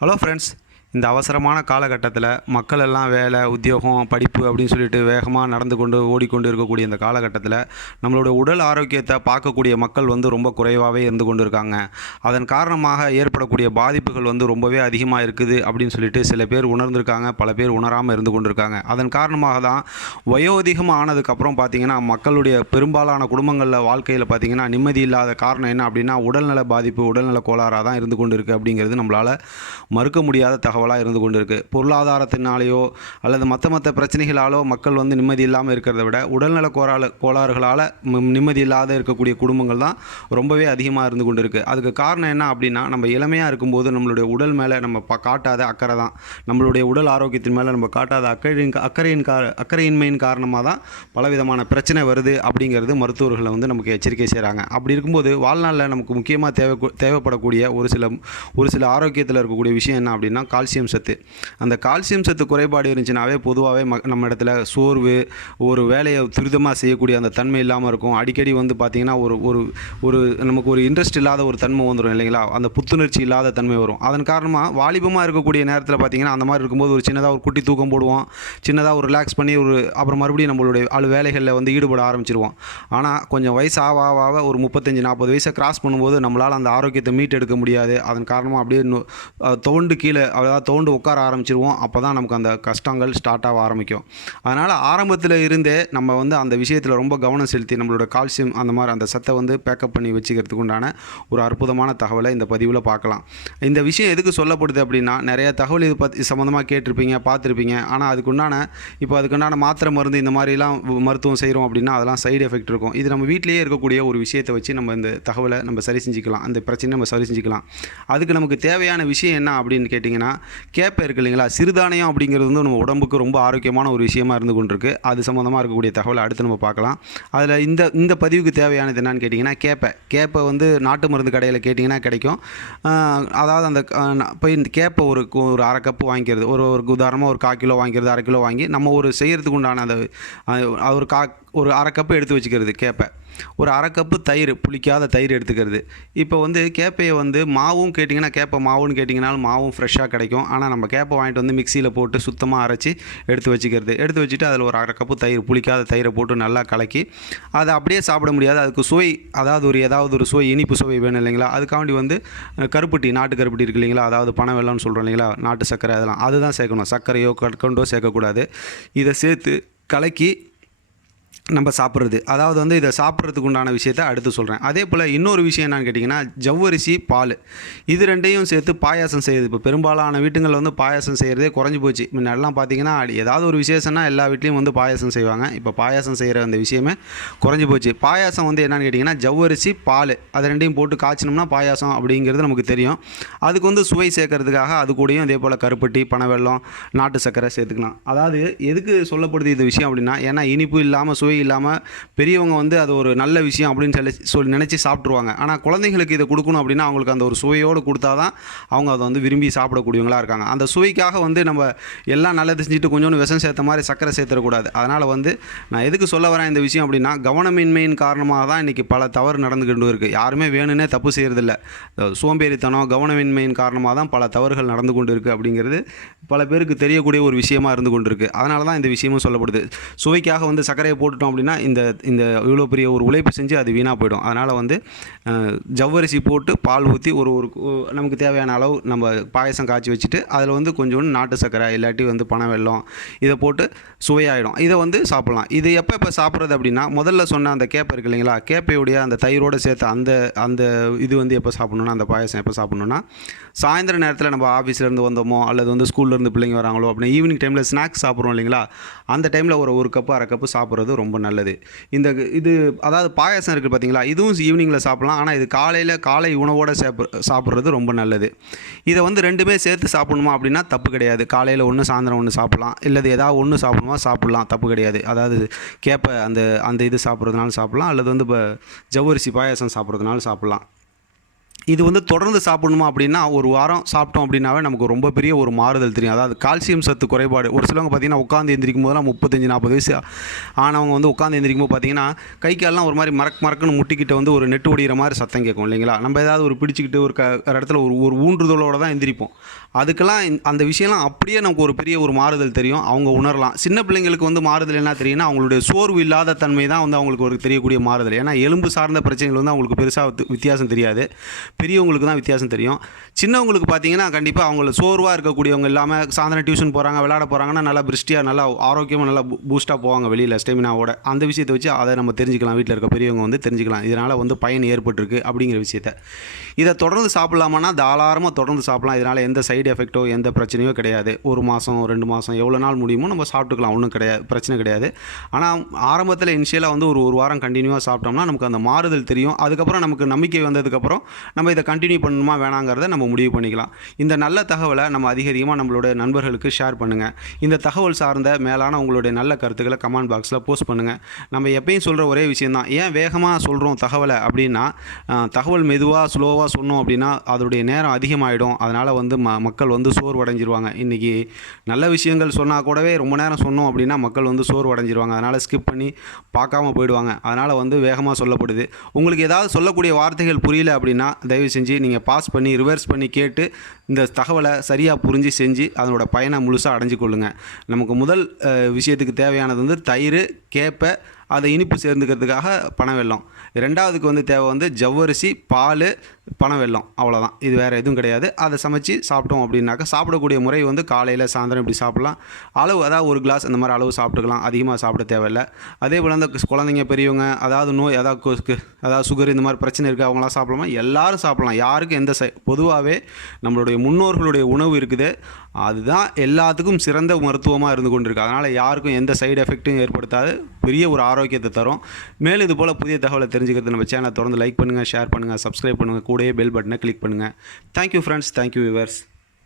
Hello friends இந்த அவசரமான காலகட்டத்தில் மக்கள் எல்லாம் வேலை உத்தியோகம் படிப்பு அப்படின்னு சொல்லிட்டு வேகமாக நடந்து கொண்டு ஓடிக்கொண்டு இருக்கக்கூடிய இந்த காலகட்டத்தில் நம்மளுடைய உடல் ஆரோக்கியத்தை பார்க்கக்கூடிய மக்கள் வந்து ரொம்ப குறைவாகவே இருந்து கொண்டு இருக்காங்க. அதன் காரணமாக ஏற்படக்கூடிய பாதிப்புகள் வந்து ரொம்பவே அதிகமாக இருக்குது அப்படின்னு சொல்லிட்டு சில பேர் உணர்ந்திருக்காங்க பல பேர் உணராமல் இருந்து கொண்டிருக்காங்க அதன் காரணமாக தான் வயோதிகம் ஆனதுக்கப்புறம் பார்த்தீங்கன்னா மக்களுடைய பெரும்பாலான குடும்பங்களில் வாழ்க்கையில் பார்த்தீங்கன்னா நிம்மதி இல்லாத காரணம் என்ன அப்படின்னா உடல்நல பாதிப்பு உடல்நல கோளாறாக தான் இருந்து கொண்டு இருக்குது அப்படிங்கிறது நம்மளால் மறுக்க முடியாத தகவல் தகவலாக இருந்து கொண்டு இருக்கு பொருளாதாரத்தினாலேயோ அல்லது மற்ற மற்ற பிரச்சனைகளாலோ மக்கள் வந்து நிம்மதி இல்லாமல் இருக்கிறத விட உடல்நல கோளாறு கோளாறுகளால் நிம்மதி இல்லாத இருக்கக்கூடிய குடும்பங்கள் தான் ரொம்பவே அதிகமாக இருந்து கொண்டு இருக்குது அதுக்கு காரணம் என்ன அப்படின்னா நம்ம இளமையாக இருக்கும்போது நம்மளுடைய உடல் மேலே நம்ம ப காட்டாத அக்கறை தான். நம்மளுடைய உடல் ஆரோக்கியத்தின் மேலே நம்ம காட்டாத அக்கறையின் அக்கறையின் கா அக்கறையின்மையின் காரணமாக தான் பலவிதமான பிரச்சனை வருது அப்படிங்கிறது மருத்துவர்களை வந்து நமக்கு எச்சரிக்கை செய்கிறாங்க அப்படி இருக்கும்போது வாழ்நாளில் நமக்கு முக்கியமாக தேவை தேவைப்படக்கூடிய ஒரு சில ஒரு சில ஆரோக்கியத்தில் இருக்கக்கூடிய விஷயம் என்ன அப்படின்னா கால்சியம் சத்து. அந்த கால்சியம் சத்து குறைபாடு இருந்துச்சுனாவே பொதுவாகவே நம்ம இடத்துல சோர்வு ஒரு வேலையை துரிதமாக செய்யக்கூடிய அந்த தன்மை இல்லாமல் இருக்கும். அடிக்கடி வந்து பார்த்திங்கன்னா ஒரு ஒரு ஒரு நமக்கு ஒரு இன்ட்ரெஸ்ட் இல்லாத ஒரு தன்மை வந்துடும் இல்லைங்களா? அந்த புத்துணர்ச்சி இல்லாத தன்மை வரும். அதன் காரணமாக வாலிபமாக இருக்கக்கூடிய நேரத்தில் பார்த்திங்கன்னா அந்த மாதிரி இருக்கும்போது ஒரு சின்னதாக ஒரு குட்டி தூக்கம் போடுவோம். சின்னதாக ஒரு ரிலாக்ஸ் பண்ணி ஒரு அப்புறம் மறுபடியும் நம்மளுடைய அழு வேலைகளில் வந்து ஈடுபட ஆரம்பிச்சிருவோம். ஆனால் கொஞ்சம் வயசு ஆக ஆக ஒரு முப்பத்தஞ்சு நாற்பது வயசை கிராஸ் பண்ணும்போது நம்மளால் அந்த ஆரோக்கியத்தை மீட் எடுக்க முடியாது. அதன் காரணமாக அப்படியே தோண்டு கீழே அதாவது தோண்டு உட்கார ஆரம்பிச்சிருவோம். அப்போ தான் நமக்கு அந்த கஷ்டங்கள் ஸ்டார்ட் ஆக ஆரம்பிக்கும். அதனால் ஆரம்பத்தில் இருந்தே நம்ம வந்து அந்த விஷயத்தில் ரொம்ப கவனம் செலுத்தி நம்மளோட கால்சியம் அந்த மாதிரி அந்த சத்தை வந்து பேக்கப் பண்ணி வச்சுக்கிறதுக்கு உண்டான ஒரு அற்புதமான தகவலை இந்த பதிவில் பார்க்கலாம். இந்த விஷயம் எதுக்கு சொல்லப்படுது அப்படின்னா நிறைய தகவல் இது பற்றி சம்மந்தமாக கேட்டிருப்பீங்க பார்த்துருப்பீங்க. ஆனால் அதுக்குண்டான இப்போ அதுக்குண்டான மாத்திரை மருந்து இந்த மாதிரிலாம் மருத்துவம் செய்கிறோம் அப்படின்னா அதெல்லாம் சைடு எஃபெக்ட் இருக்கும். இது நம்ம வீட்டிலேயே இருக்கக்கூடிய ஒரு விஷயத்தை வச்சு நம்ம இந்த தகவலை நம்ம சரி செஞ்சுக்கலாம். அந்த பிரச்சனை நம்ம சரி செஞ்சுக்கலாம். அதுக்கு நமக்கு தேவையான விஷயம் என்ன அப்படின்னு கேட்டிங்கன்னா கேப்பை இருக்கு இல்லைங்களா? சிறுதானியம் அப்படிங்கிறது வந்து நம்ம உடம்புக்கு ரொம்ப ஆரோக்கியமான ஒரு விஷயமா இருந்து கொண்டிருக்கு. அது சம்மந்தமாக இருக்கக்கூடிய தகவலை அடுத்து நம்ம பார்க்கலாம். அதில் இந்த இந்த பதிவுக்கு தேவையானது என்னன்னு கேட்டிங்கன்னா கேப்பை. கேப்பை வந்து நாட்டு மருந்து கடையில் கேட்டிங்கன்னா கிடைக்கும். அதாவது அந்த போய் இந்த கேப்பை ஒரு ஒரு அரை கப்பு வாங்கிக்கிறது. ஒரு ஒரு உதாரணமாக ஒரு கால் கிலோ வாங்கிக்கிறது அரை கிலோ வாங்கி நம்ம ஒரு செய்கிறதுக்கு உண்டான அந்த ஒரு கா ஒரு அரை கப்பு எடுத்து வச்சுக்கிறது கேப்பை. ஒரு அரை கப்பு தயிர் புளிக்காத தயிர் எடுத்துக்கிறது. இப்போ வந்து கேப்பையை வந்து மாவும் கேட்டிங்கன்னா கேப்பை மாவுன்னு கேட்டிங்கனாலும் மாவும் ஃப்ரெஷ்ஷாக கிடைக்கும். ஆனால் நம்ம கேப்பை வாங்கிட்டு வந்து மிக்சியில் போட்டு சுத்தமாக அரைச்சி எடுத்து வச்சுக்கிறது. எடுத்து வச்சுட்டு அதில் ஒரு அரை கப்பு தயிர் புளிக்காத தயிரை போட்டு நல்லா கலக்கி அதை அப்படியே சாப்பிட முடியாது. அதுக்கு சுவை அதாவது ஒரு ஏதாவது ஒரு சுவை இனிப்பு சுவை வேணும் இல்லைங்களா? அதுக்காண்டி வந்து கருப்பட்டி நாட்டு கருப்பட்டி இருக்கு இல்லைங்களா? அதாவது பனை வெள்ளம்னு சொல்கிறோம் இல்லைங்களா? நாட்டு சர்க்கரை அதெல்லாம். அதுதான் சேர்க்கணும். சர்க்கரையோ கற்கண்டோ சேர்க்கக்கூடாது. இதை சேர்த்து கலக்கி நம்ம சாப்பிட்றது. அதாவது வந்து இதை சாப்பிட்றதுக்கு உண்டான விஷயத்த அடுத்து சொல்கிறேன் அதே போல் இன்னொரு விஷயம் என்னன்னு கேட்டிங்கன்னா ஜவ்வரிசி பால். இது ரெண்டையும் சேர்த்து பாயாசம் செய்யுது. இப்போ பெரும்பாலான வீட்டுங்களில் வந்து பாயாசம் செய்கிறதே குறைஞ்சி போச்சு. முன்னாடிலாம் பார்த்தீங்கன்னா ஏதாவது ஒரு விசேஷம்னா எல்லா வீட்லேயும் வந்து பாயாசம் செய்வாங்க. இப்போ பாயாசம் செய்கிற அந்த விஷயமே குறைஞ்சி போச்சு. பாயாசம் வந்து என்னென்னு கேட்டிங்கன்னா ஜவ்வரிசி பால். அது ரெண்டையும் போட்டு காய்ச்சினோம்னா பாயாசம் அப்படிங்கிறது நமக்கு தெரியும். அதுக்கு வந்து சுவை சேர்க்கறதுக்காக அது கூடயும் இதே போல் கருப்பட்டி பனவெல்லம் நாட்டு சர்க்கரை சேர்த்துக்கலாம். அதாவது எதுக்கு சொல்லப்படுது இந்த விஷயம் அப்படின்னா ஏன்னா இனிப்பு இல்லாமல் சுவை இல்லாமல் பெரியவங்க வந்து அது ஒரு நல்ல விஷயம் அப்படின்னு சொல்லி சொல்லி நினச்சி சாப்பிட்ருவாங்க ஆனால் குழந்தைங்களுக்கு இதை கொடுக்கணும் அப்படின்னா அவங்களுக்கு அந்த ஒரு சுவையோடு கொடுத்தா தான் அவங்க அதை வந்து விரும்பி சாப்பிடக்கூடியவங்களா இருக்காங்க. அந்த சுவைக்காக வந்து நம்ம எல்லாம் நல்லது செஞ்சுட்டு கொஞ்சோண்டு விஷம் சேர்த்த மாதிரி சக்கரை சேர்த்துடக்கூடாது. அதனால் வந்து நான் எதுக்கு சொல்ல வரேன் இந்த விஷயம் அப்படின்னா கவனமின்மையின் காரணமாக தான் இன்றைக்கி பல தவறு நடந்துக்கிட்டு இருக்குது யாருமே வேணும்னே தப்பு செய்கிறதில்ல சோம்பேறித்தனம் கவனமின்மையின் காரணமாக தான் பல தவறுகள் நடந்து கொண்டு இருக்குது அப்படிங்கிறது பல பேருக்கு தெரியக்கூடிய ஒரு விஷயமா இருந்து கொண்டு இருக்குது அதனால தான் இந்த விஷயமும் சொல்லப்படுது. சுவைக்காக வந்து சர்க்கரையை போட்டுட்டோம் அப்படின்னா இந்த இந்த இவ்வளோ பெரிய ஒரு உழைப்பு செஞ்சு அது வீணாக போயிடும். அதனால் வந்து ஜவ்வரிசி போட்டு பால் ஊற்றி ஒரு ஒரு நமக்கு தேவையான அளவு நம்ம பாயசம் காய்ச்சி வச்சுட்டு அதில் வந்து கொஞ்சோண்டு நாட்டு சர்க்கரை இல்லாட்டி வந்து பனை வெல்லம் இதை போட்டு சுவையாயிடும். இதை வந்து சாப்பிட்லாம். இது எப்போ எப்போ சாப்பிட்றது அப்படின்னா முதல்ல சொன்ன அந்த கேப்பை இருக்கு இல்லைங்களா? கேப்பையுடைய அந்த தயிரோடு சேர்த்து அந்த அந்த இது வந்து எப்போ சாப்பிட்ணுன்னா அந்த பாயசம் எப்போ சாப்பிட்ணுன்னா சாயந்தர நேரத்தில் நம்ம ஆஃபீஸ்லேருந்து வந்தோமோ அல்லது வந்து ஸ்கூல்லேருந்து பிள்ளைங்க வராங்களோ அப்படின்னா ஈவினிங் டைமில் ஸ்நாக்ஸ் சாப்பிட்றோம் இல்லைங்களா? அந்த டைமில் ஒரு ஒரு கப்பு அரை கப்பு சாப்பிட்றது ரொம்ப ரொம்ப நல்லது. இந்த இது அதாவது பாயாசம் இருக்குது பார்த்தீங்களா இதுவும் ஈவினிங்கில் சாப்பிட்லாம். ஆனால் இது காலையில் காலை உணவோடு சாப்பிட்ற சாப்பிட்றது ரொம்ப நல்லது. இதை வந்து ரெண்டுமே சேர்த்து சாப்பிடணுமா அப்படின்னா தப்பு கிடையாது. காலையில் ஒன்று சாயந்தரம் ஒன்று சாப்பிட்லாம். இல்லது ஏதாவது ஒன்று சாப்பிடணுமா சாப்பிட்லாம். தப்பு கிடையாது. அதாவது கேப்ப அந்த அந்த இது சாப்பிட்றதுனால சாப்பிட்லாம். அல்லது வந்து இப்போ ஜவ்வரிசி பாயாசம் சாப்பிட்றதுனால சாப்பிட்லாம். இது வந்து தொடர்ந்து சாப்பிடணுமா அப்படின்னா ஒரு வாரம் சாப்பிட்டோம் அப்படின்னாவே நமக்கு ரொம்ப பெரிய ஒரு மாறுதல் தெரியும். அதாவது கால்சியம் சத்து குறைபாடு. ஒரு சிலவங்க பார்த்தீங்கன்னா உட்காந்து எந்திரிக்கும் போதெல்லாம் முப்பத்தஞ்சு நாற்பது வயசு ஆனவங்க வந்து உட்காந்து எந்திரிக்கும் போது பார்த்தீங்கன்னா கை கால்லாம் ஒரு மாதிரி மறக் மறக்குன்னு முட்டிக்கிட்ட வந்து ஒரு நெட்டு ஒடிகிற மாதிரி சத்தம் கேட்கும் இல்லைங்களா? நம்ம ஏதாவது ஒரு பிடிச்சிக்கிட்டு ஒரு க ஒரு இடத்துல ஒரு ஒரு ஊன்றுதலோடு தான் எந்திரிப்போம். அதுக்கெல்லாம் அந்த விஷயம்லாம் அப்படியே நமக்கு ஒரு பெரிய ஒரு மாறுதல் தெரியும். அவங்க உணரலாம். சின்ன பிள்ளைங்களுக்கு வந்து மாறுதல் என்ன தெரியும்னா அவங்களுடைய சோர்வு இல்லாத தன்மை தான் வந்து அவங்களுக்கு ஒரு தெரியக்கூடிய மாறுதல். ஏன்னா எலும்பு சார்ந்த பிரச்சனைகள் வந்து அவங்களுக்கு பெருசாக வித்தியாசம் தெரியாது. பெரியவங்களுக்கு தான் வித்தியாசம் தெரியும். சின்னவங்களுக்கு பார்த்தீங்கன்னா கண்டிப்பாக அவங்கள சோர்வாக இருக்கக்கூடியவங்க இல்லாமல் சாயந்தரம் டியூஷன் போகிறாங்க விளாட போகிறாங்கன்னா நல்லா பிரிஸ்டியாக நல்லா ஆரோக்கியமாக நல்லா பூஸ்ட்டாக போவாங்க வெளியில் ஸ்டெமினாவோட அந்த விஷயத்தை வச்சு அதை நம்ம தெரிஞ்சுக்கலாம். வீட்டில் இருக்க பெரியவங்க வந்து தெரிஞ்சுக்கலாம். இதனால் வந்து பயன் ஏற்பட்டிருக்கு அப்படிங்கிற விஷயத்த. இதை தொடர்ந்து சாப்பிட்லாமான்னா தாராளமாக தொடர்ந்து சாப்பிடலாம். இதனால் எந்த சைடு எஃபெக்ட்டோ எந்த பிரச்சனையோ கிடையாது. ஒரு மாதம் ரெண்டு மாதம் எவ்வளோ நாள் முடியுமோ நம்ம சாப்பிட்டுக்கலாம். ஒன்றும் கிடையாது பிரச்சனை கிடையாது. ஆனால் ஆரம்பத்தில் இனிஷியலாக வந்து ஒரு ஒரு வாரம் கண்டினியூவாக சாப்பிட்டோம்னா நமக்கு அந்த மாறுதல் தெரியும். அதுக்கப்புறம் நமக்கு நம்பிக்கை வந்ததுக்கப்புறம் நம்ம நம்ம இதை கண்டினியூ பண்ணணுமா வேணாங்கிறத நம்ம முடிவு பண்ணிக்கலாம். இந்த நல்ல தகவலை நம்ம அதிகமாக நம்மளோட நண்பர்களுக்கு ஷேர் பண்ணுங்கள் இந்த தகவல் சார்ந்த மேலான உங்களுடைய நல்ல கருத்துக்களை கமெண்ட் பாக்ஸில் போஸ்ட் பண்ணுங்கள் நம்ம எப்பயும் சொல்கிற ஒரே விஷயந்தான் ஏன் வேகமாக சொல்கிறோம் தகவலை அப்படின்னா தகவல் மெதுவாக ஸ்லோவாக சொன்னோம் அப்படின்னா அதோடைய நேரம் அதிகமாகிடும் அதனால் வந்து ம மக்கள் வந்து சோர்வடைஞ்சிருவாங்க. இன்றைக்கி நல்ல விஷயங்கள் சொன்னால் கூடவே ரொம்ப நேரம் சொன்னோம் அப்படின்னா மக்கள் வந்து சோர்வடைஞ்சிருவாங்க. அதனால் ஸ்கிப் பண்ணி பார்க்காம போயிடுவாங்க. அதனால் வந்து வேகமாக சொல்லப்படுது. உங்களுக்கு ஏதாவது சொல்லக்கூடிய வார்த்தைகள் புரியல அப்படின்னா தயவு செஞ்சு நீங்கள் பாஸ் பண்ணி ரிவர்ஸ் பண்ணி கேட்டு இந்த தகவலை சரியாக புரிஞ்சு செஞ்சு அதனோட பயனை முழுசாக அடைஞ்சு கொள்ளுங்கள் நமக்கு முதல் விஷயத்துக்கு தேவையானது வந்து தயிர் கேப்பை அதை இனிப்பு சேர்ந்துக்கிறதுக்காக பனவெல்லம் ரெண்டாவதுக்கு வந்து தேவை வந்து ஜவ்வரிசி பால் பனவெல்லம் அவ்வளோதான் இது வேறு எதுவும் கிடையாது. அதை சமைச்சு சாப்பிட்டோம் அப்படின்னாக்கா சாப்பிடக்கூடிய முறை வந்து காலையில் சாயந்தரம் இப்படி சாப்பிட்லாம். அளவு அதாவது ஒரு கிளாஸ் அந்த மாதிரி அளவு சாப்பிட்டுக்கலாம். அதிகமாக சாப்பிட தேவையில்லை. அதே போல் அந்த குழந்தைங்க பெரியவங்க அதாவது நோய் அதாவது அதாவது சுகர் இந்த மாதிரி பிரச்சனை இருக்குது அவங்களாம் சாப்பிடலாமா? எல்லாரும் சாப்பிட்லாம். யாருக்கும் எந்த சை பொதுவாகவே நம்மளுடைய முன்னோர்களுடைய உணவு இருக்குது. அதுதான் எல்லாத்துக்கும் சிறந்த மருத்துவமாக இருந்து கொண்டிருக்கு. அதனால் யாருக்கும் எந்த சைடு எஃபெக்ட்டும் ஏற்படுத்தாது. பெரிய ஒரு ஆரோக்கியத்தை தரும். மேலும் இது போல் புதிய தகவலை தெரிஞ்சுக்கிறது நம்ம சேனலை தொடர்ந்து லைக் பண்ணுங்கள் ஷேர் பண்ணுங்கள் சப்ஸ்கிரைப் பண்ணுங்கள் கூடயே பெல் பட்டனை கிளிக் பண்ணுங்கள் தேங்க்யூ ஃப்ரெண்ட்ஸ் தேங்க்யூ விவர்ஸ்